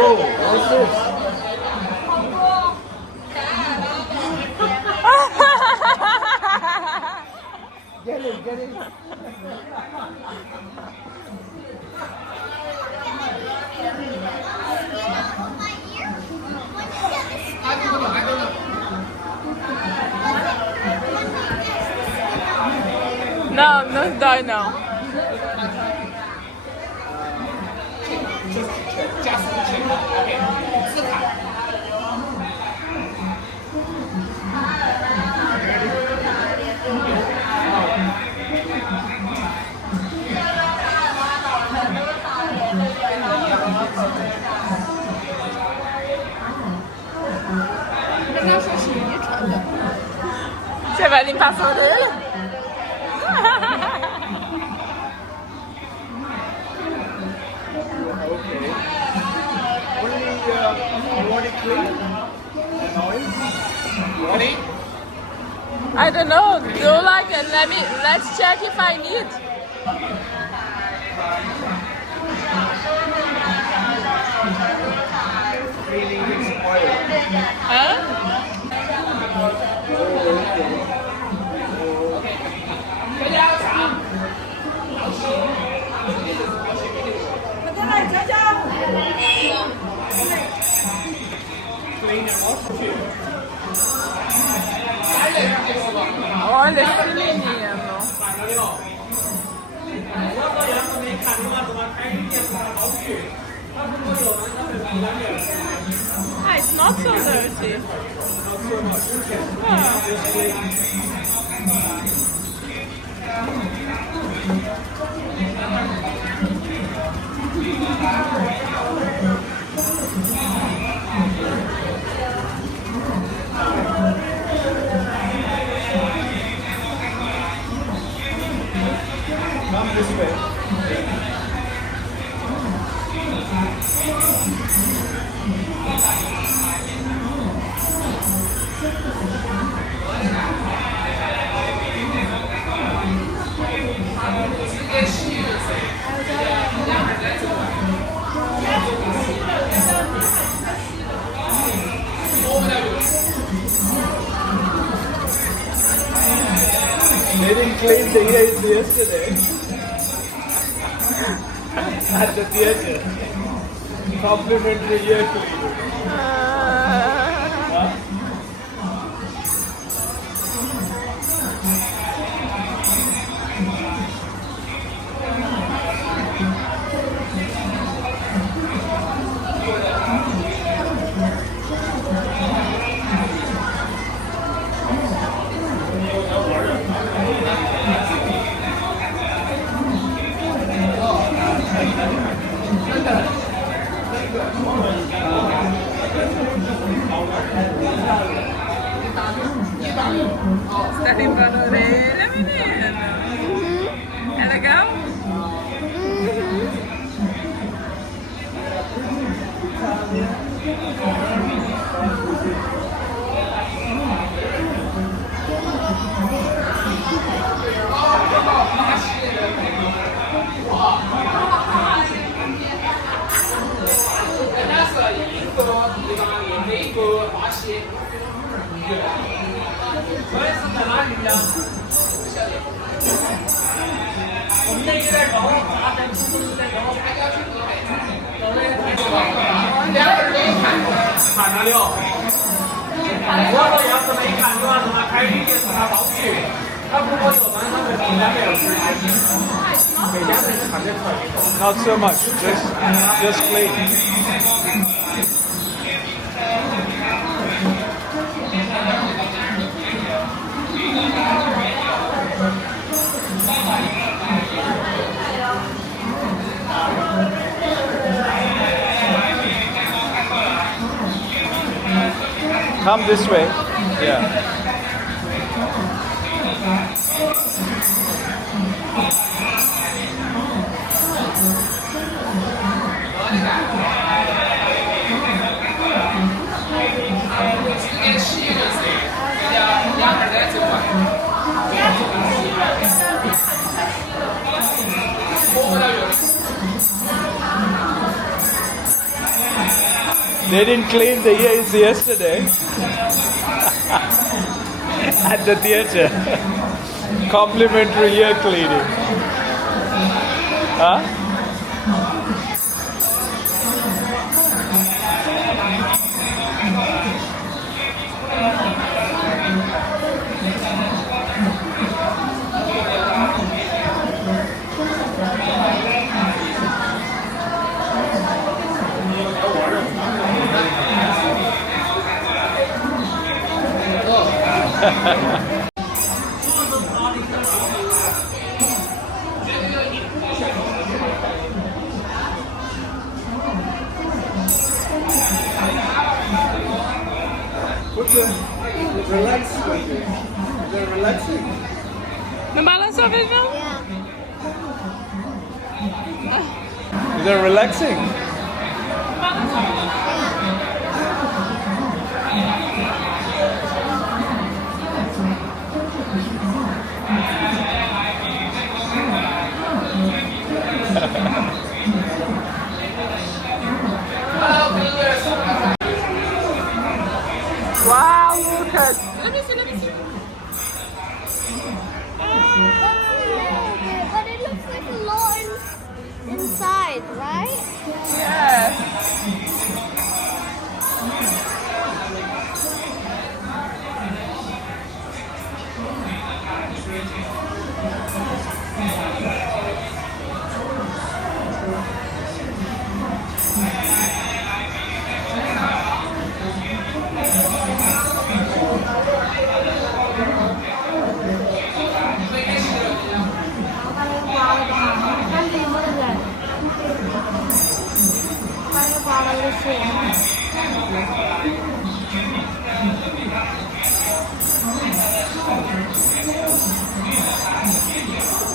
what's this? Get it, get it. No, no, die now. Você vai limpar sua orelha? Okay. Only you want it clean and oil? Clean? I don't know. Do you like it? Let's check if I need. Cleaning with oil. Huh? Olha esse menino. Ah, it's not so dirty. Come this way. They didn't clean the ears yesterday at the theater. Complimentary ear cleaner. Huh? Você tá limpando a orelha, menina? É legal? Not so much, just clean. Come this way. Yeah. They didn't clean the ears yesterday at the theatre. Complimentary ear cleaning. Huh? Relax. They're relaxing. Nabalance of it now? They're relaxing. Wow, Lucas. Let me see. But it looks like a lot inside, right? Yes. Follow the